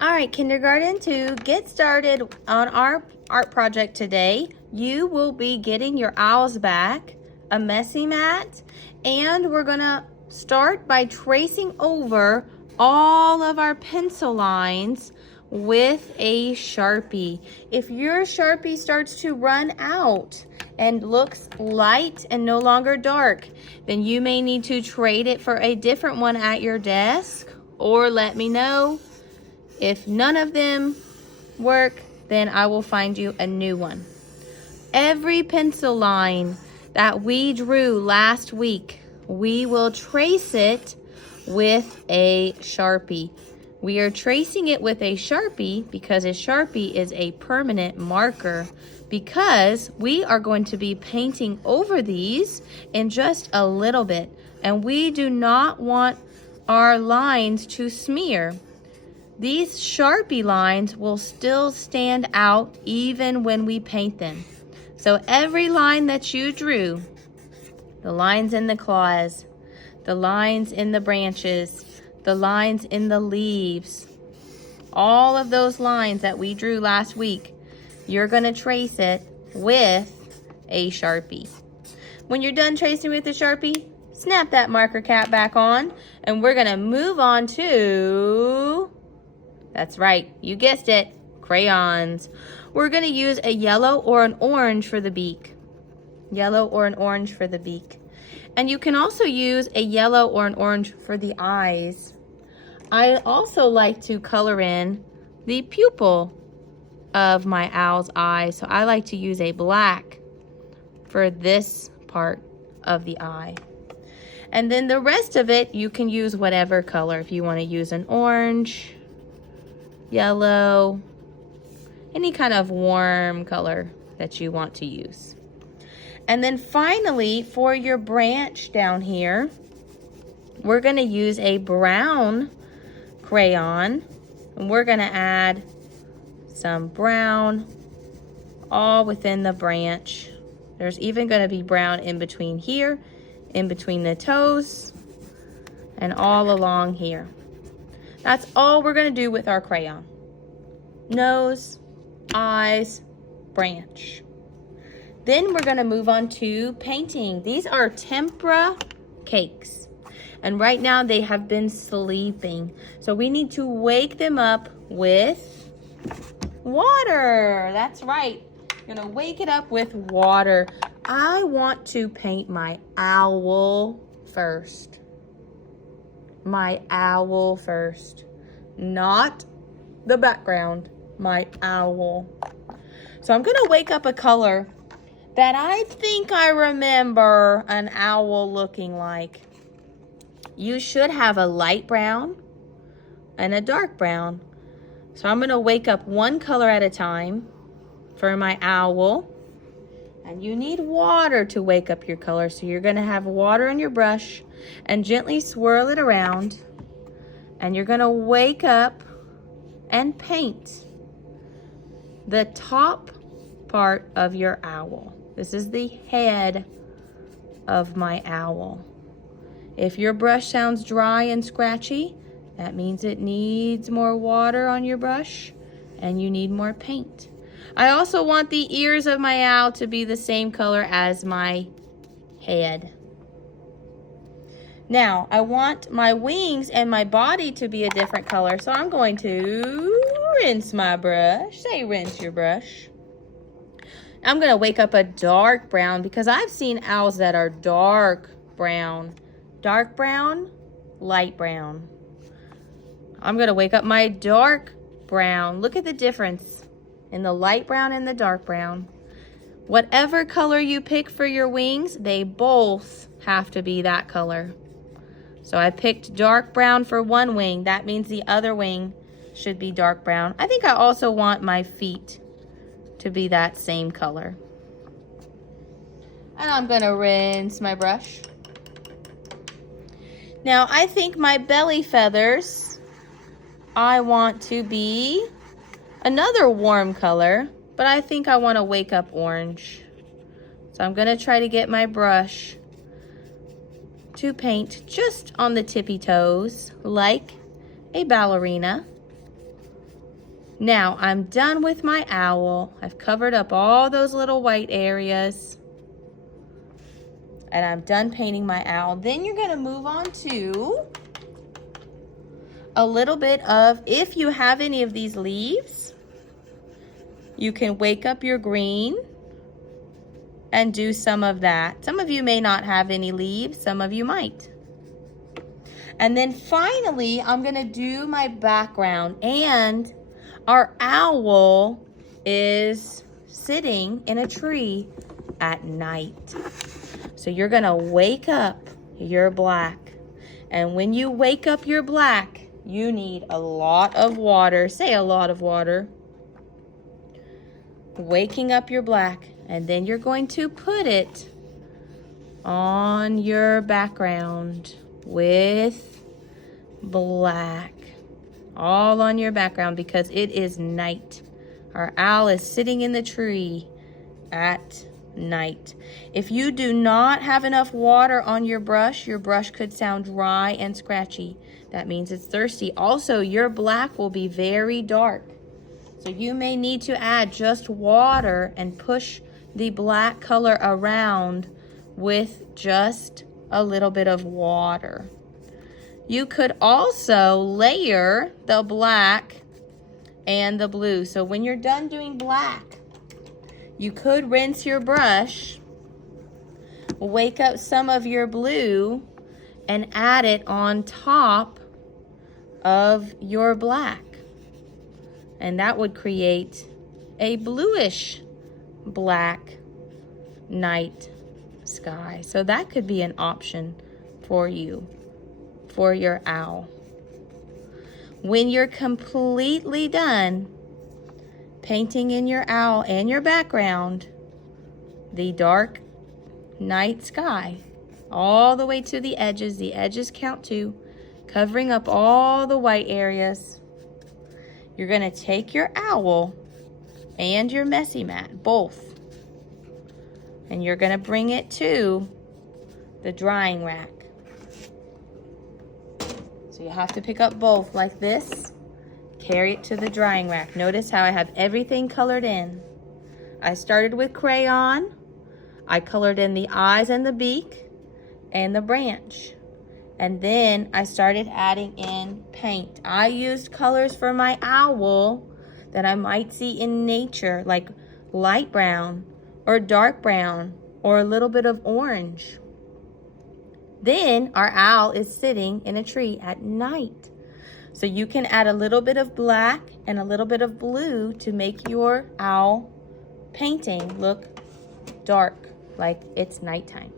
All right, kindergarten, to get started on our art project today, you will be getting your owls back, a messy mat, and we're gonna start by tracing over all of our pencil lines with a Sharpie. If your Sharpie starts to run out and looks light and no longer dark, then you may need to trade it for a different one at your desk, or let me know. If none of them work, then I will find you a new one. Every pencil line that we drew last week, we will trace it with a Sharpie. We are tracing it with a Sharpie because a Sharpie is a permanent marker, because we are going to be painting over these in just a little bit, and we do not want our lines to smear. These Sharpie lines will still stand out even when we paint them. So every line that you drew, the lines in the claws, the lines in the branches, the lines in the leaves, all of those lines that we drew last week, you're going to trace it with a Sharpie. When you're done tracing with the Sharpie, snap that marker cap back on, and we're going to move on to... That's right, you guessed it, crayons. We're gonna use a yellow or an orange for the beak. Yellow or an orange for the beak. And you can also use a yellow or an orange for the eyes. I also like to color in the pupil of my owl's eye, so I like to use a black for this part of the eye. And then the rest of it, you can use whatever color. If you want to use an orange, yellow, any kind of warm color that you want to use. And then finally, for your branch down here, we're going to use a brown crayon, and we're going to add some brown all within the branch. There's even going to be brown in between here, in between the toes, and all along here. That's all we're going to do with our crayon. Nose, eyes, branch. Then we're going to move on to painting. These are tempera cakes. And right now they have been sleeping. So we need to wake them up with water. That's right. You're going to wake it up with water. I want to paint my owl first. My owl first, not the background, my owl. So I'm gonna wake up a color that I think I remember an owl looking like. You should have a light brown and a dark brown. So I'm gonna wake up one color at a time for my owl. And you need water to wake up your color. So you're gonna have water on your brush and gently swirl it around. And you're gonna wake up and paint the top part of your owl. This is the head of my owl. If your brush sounds dry and scratchy, that means it needs more water on your brush and you need more paint. I also want the ears of my owl to be the same color as my head. Now, I want my wings and my body to be a different color, so I'm going to rinse my brush. Say rinse your brush. I'm going to wake up a dark brown because I've seen owls that are dark brown. Dark brown, light brown. I'm going to wake up my dark brown. Look at the difference in the light brown and the dark brown. Whatever color you pick for your wings, they both have to be that color. So I picked dark brown for one wing. That means the other wing should be dark brown. I think I also want my feet to be that same color. And I'm gonna rinse my brush. Now I think my belly feathers, I want to be another warm color, but I think I want to wake up orange. So I'm gonna try to get my brush to paint just on the tippy toes like a ballerina. Now I'm done with my owl. I've covered up all those little white areas. And I'm done painting my owl. Then you're gonna move on to a little bit of, if you have any of these leaves, you can wake up your green and do some of that. Some of you may not have any leaves, some of you might. And then finally, I'm gonna do my background, and our owl is sitting in a tree at night. So you're gonna wake up your black. And when you wake up your black, you need a lot of water. Say a lot of water. Waking up your black, and then you're going to put it on your background with black. All on your background because it is night. Our owl is sitting in the tree at night. If you do not have enough water on your brush could sound dry and scratchy. That means it's thirsty. Also, your black will be very dark. So you may need to add just water and push the black color around with just a little bit of water. You could also layer the black and the blue. So when you're done doing black, you could rinse your brush, wake up some of your blue, and add it on top of your black. And that would create a bluish black night sky. So that could be an option for you, for your owl. When you're completely done painting in your owl and your background, the dark night sky, all the way to the edges count 2, covering up all the white areas, you're gonna take your owl and your messy mat, both, and you're gonna bring it to the drying rack. So you have to pick up both like this, carry it to the drying rack. Notice how I have everything colored in. I started with crayon. I colored in the eyes and the beak and the branch. And then I started adding in paint. I used colors for my owl that I might see in nature, like light brown or dark brown or a little bit of orange. Then our owl is sitting in a tree at night. So you can add a little bit of black and a little bit of blue to make your owl painting look dark, like it's nighttime.